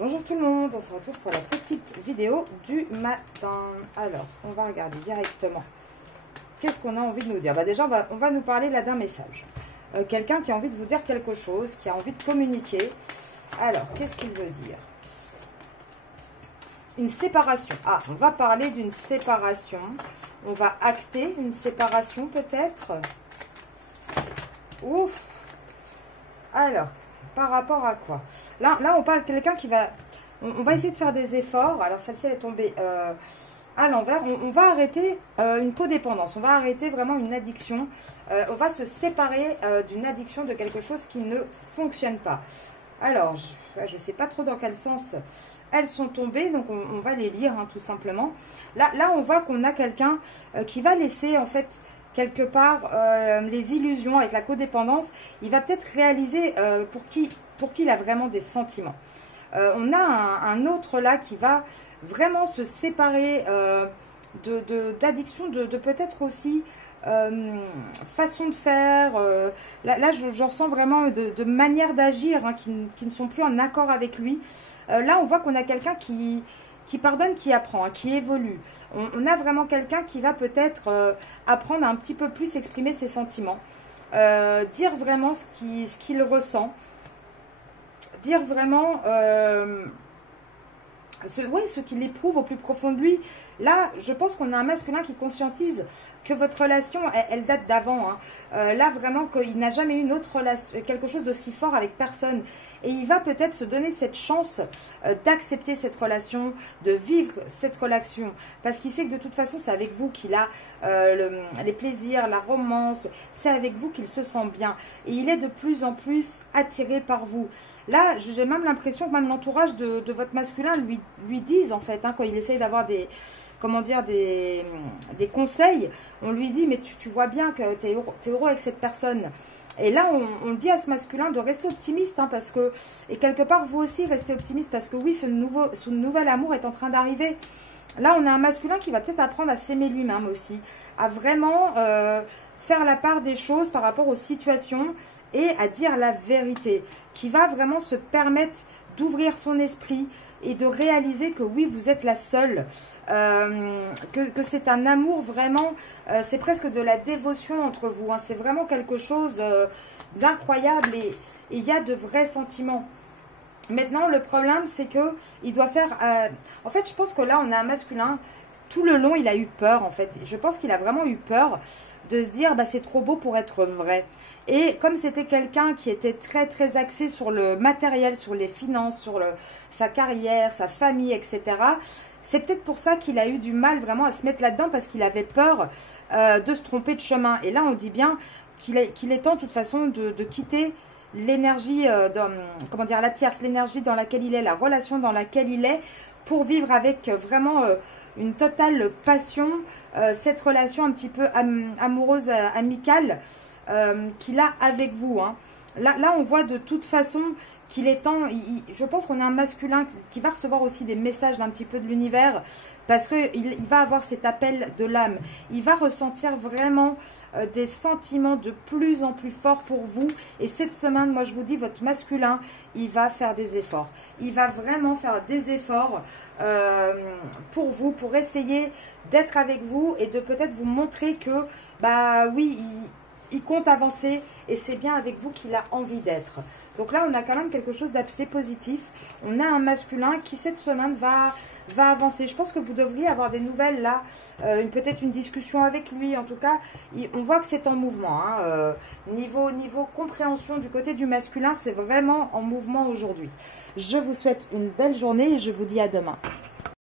Bonjour tout le monde, on se retrouve pour la petite vidéo du matin. Alors, on va regarder directement. Qu'est-ce qu'on a envie de nous dire? Déjà, on va nous parler là d'un message. Quelqu'un qui a envie de vous dire quelque chose, qui a envie de communiquer. Alors, qu'est-ce qu'il veut dire? Une séparation. Ah, on va parler d'une séparation. On va acter une séparation peut-être. Ouf. Alors, par rapport à quoi? Là, on parle de quelqu'un qui va... On va essayer de faire des efforts. Alors, celle-ci, elle est tombée à l'envers. On va arrêter une codépendance. On va arrêter vraiment une addiction. On va se séparer d'une addiction, de quelque chose qui ne fonctionne pas. Alors, je ne sais pas trop dans quel sens elles sont tombées. Donc, on va les lire, hein, tout simplement. Là, on voit qu'on a quelqu'un qui va laisser, en fait... quelque part, les illusions avec la codépendance, il va peut-être réaliser pour qui il a vraiment des sentiments. On a un autre là qui va vraiment se séparer d'addiction, de peut-être aussi façon de faire. Là je ressens vraiment de manières d'agir hein, qui ne sont plus en accord avec lui. Là, on voit qu'on a quelqu'un qui pardonne, qui apprend, hein, qui évolue. On a vraiment quelqu'un qui va peut-être apprendre à un petit peu plus exprimer ses sentiments, dire vraiment ce qu'il ressent, dire vraiment ce qu'il éprouve au plus profond de lui. Là, je pense qu'on a un masculin qui conscientise que votre relation, elle date d'avant. Hein. Là, vraiment, qu'il n'a jamais eu une autre relation, quelque chose d'aussi fort avec personne. Et il va peut-être se donner cette chance d'accepter cette relation, de vivre cette relation. Parce qu'il sait que de toute façon, c'est avec vous qu'il a les plaisirs, la romance. C'est avec vous qu'il se sent bien. Et il est de plus en plus attiré par vous. Là, j'ai même l'impression que même l'entourage de votre masculin lui disent, en fait, hein, quand il essaye d'avoir des... comment dire, des conseils, on lui dit, mais tu vois bien que tu es heureux avec cette personne. Et là, on dit à ce masculin de rester optimiste, hein, parce que, et quelque part, vous aussi, restez optimiste, parce que oui, ce nouvel amour est en train d'arriver. Là, on a un masculin qui va peut-être apprendre à s'aimer lui-même aussi, à vraiment faire la part des choses par rapport aux situations et à dire la vérité, qui va vraiment se permettre d'ouvrir son esprit et de réaliser que oui, vous êtes la seule, que c'est un amour vraiment, c'est presque de la dévotion entre vous, hein, c'est vraiment quelque chose d'incroyable et il y a de vrais sentiments. Maintenant, le problème, c'est que il doit faire... en fait, je pense que là, on a un masculin, tout le long, il a eu peur, en fait. Je pense qu'il a vraiment eu peur de se dire, bah, c'est trop beau pour être vrai. Et comme c'était quelqu'un qui était très, très axé sur le matériel, sur les finances, sur sa carrière, sa famille, etc., c'est peut-être pour ça qu'il a eu du mal vraiment à se mettre là-dedans, parce qu'il avait peur de se tromper de chemin. Et là, on dit bien qu'il est temps, de toute façon, de quitter l'énergie, comment dire, la tierce, l'énergie dans laquelle il est, la relation dans laquelle il est, pour vivre avec vraiment une totale passion, cette relation un petit peu amoureuse, amicale qu'il a avec vous. Hein. Là, on voit de toute façon qu'il est temps, je pense qu'on a un masculin qui va recevoir aussi des messages d'un petit peu de l'univers, parce qu'il va avoir cet appel de l'âme. Il va ressentir vraiment des sentiments de plus en plus forts pour vous. Et cette semaine, moi je vous dis, votre masculin, il va faire des efforts. Il va vraiment faire des efforts pour vous, pour essayer d'être avec vous et de peut-être vous montrer que, bah oui, il compte avancer et c'est bien avec vous qu'il a envie d'être. Donc là, on a quand même quelque chose d'assez positif. On a un masculin qui, cette semaine, va avancer. Je pense que vous devriez avoir des nouvelles là, peut-être une discussion avec lui. En tout cas, on voit que c'est en mouvement. Hein. Niveau compréhension du côté du masculin, c'est vraiment en mouvement aujourd'hui. Je vous souhaite une belle journée et je vous dis à demain.